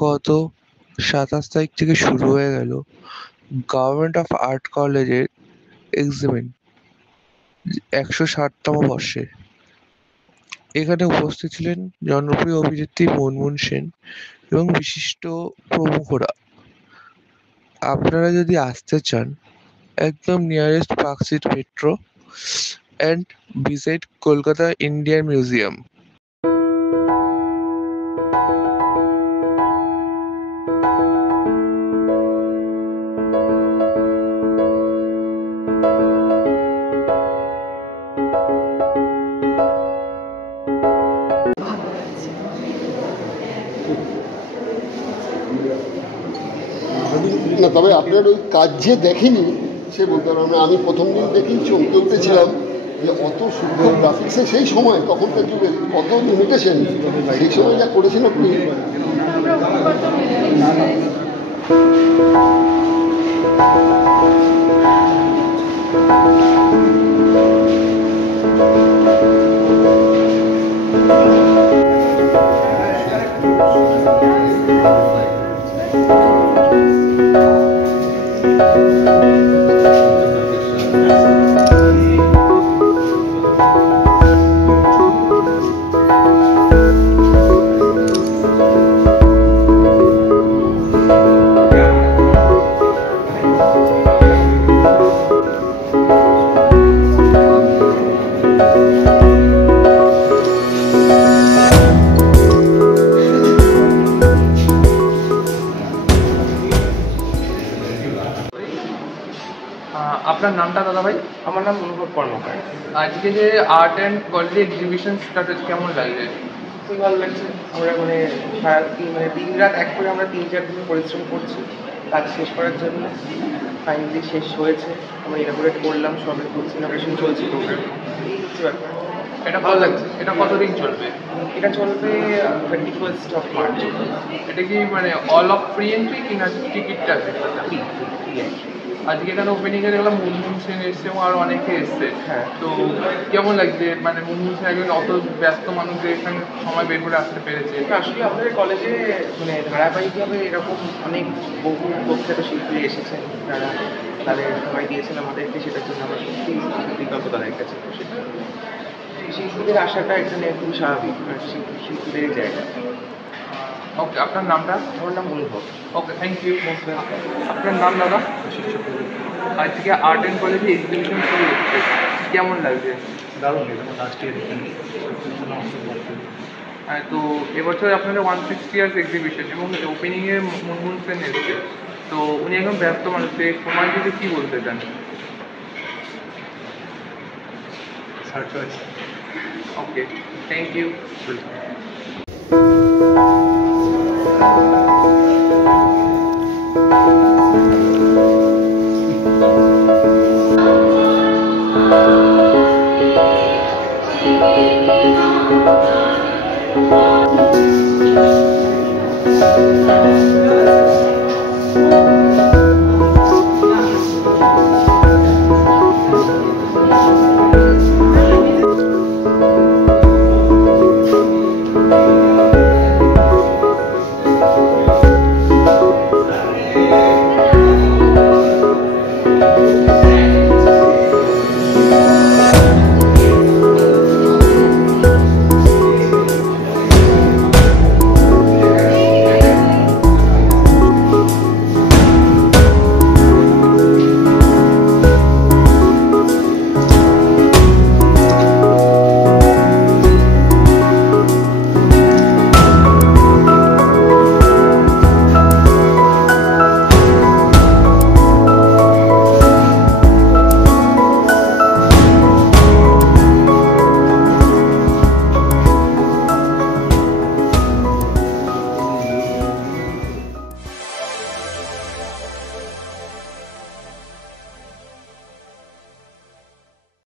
গত ২৭ তারিখ থেকে শুরু হয়ে গেল গভর্নমেন্ট অফ আর্ট কলেজের এক্সামিন ১৬০তম বর্ষে। এখানে উপস্থিত ছিলেন জনপ্রিয় অভিনেত্রী মুনমুন সেন এবং বিশিষ্ট প্রমুখরা। আপনারা যদি আসতে চান, একদম nearest Park Street metro and beside Kolkata Indian museum. না, তবে আপনার ওই কাজ যে দেখেনি সে বলতে পারলাম না। আমি প্রথম দিন দেখেই চমকে উঠেছিলাম যে অত সুন্দর গ্রাফিক্সে সেই সময় তখনকার যুগে কত লিমিটেশন, সেই সময় যা করেছেন আপনি। আপনার নামটা দাদা ভাই? আমার নাম অনুভব কর্মকার। আজকে যে আর্ট অ্যান্ড কলেজে এক্সিবিশন স্টার্ট হচ্ছে, কেমন লাগছে? খুবই ভালো লাগছে। আমরা দিন রাত এক করে আমরা ৩-৪ দিন পরিশ্রম করছি কাজ শেষ করার জন্য। ফাইনালি শেষ হয়েছে, আমরা ইনাগুরেট করলাম, সবে ইনাগুরেশন চলছে প্রোগ্রাম। এই হচ্ছে ব্যাপার। এটা ভালো লাগছে। এটা কতদিন চলবে? এটা চলবে 21st of March। এটা কি অল অফ ফ্রি এন্ট্রি কিনা টিকিটটা আছে? Free entry. আজকে এখানে ওপেনিংয়ে দেখলাম মুনমুন সেন এসছে এবং আরও অনেকে এসছে। হ্যাঁ। তো কেমন লাগছে মুনমুন সেন একজন অত ব্যস্ত মানুষদের এখানে সময় বের করে আসতে পেরেছে? আসলে আমাদের কলেজে ধারাবাহিকভাবে এরকম অনেক বহু প্রখ্যাত শিল্পী এসেছেন, যারা তাদের সময় দিয়েছেন আমাদেরকে, সেটার জন্য আমরা সত্যি কৃতজ্ঞ তাদের কাছে। তো সেটা শিল্পীদের আসাটা এখানে খুবই স্বাভাবিক, শিল্পীদের জায়গা। ওকে, আপনার নামটা? আমার নাম অনুভব। ওকে, থ্যাংক ইউ। আপনার নাম দাদা? আজকে আর্ট অ্যান্ড কলেজে এক্সিবিশন শুরু হচ্ছে, কেমন লাগছে? দারুণ, এটা আমার লাস্ট ইয়ার এখানে। হ্যাঁ, তো এবছর আপনাদের 160 ইয়ার্স এক্সিবিশন এবং ওপেনিংয়ে মুনমুন সেন এসছে। তো উনি একদম ব্যস্ত মানুষ, এই সময় যদি কী বলতে চান? Search choice. Okay, thank you. Thank you.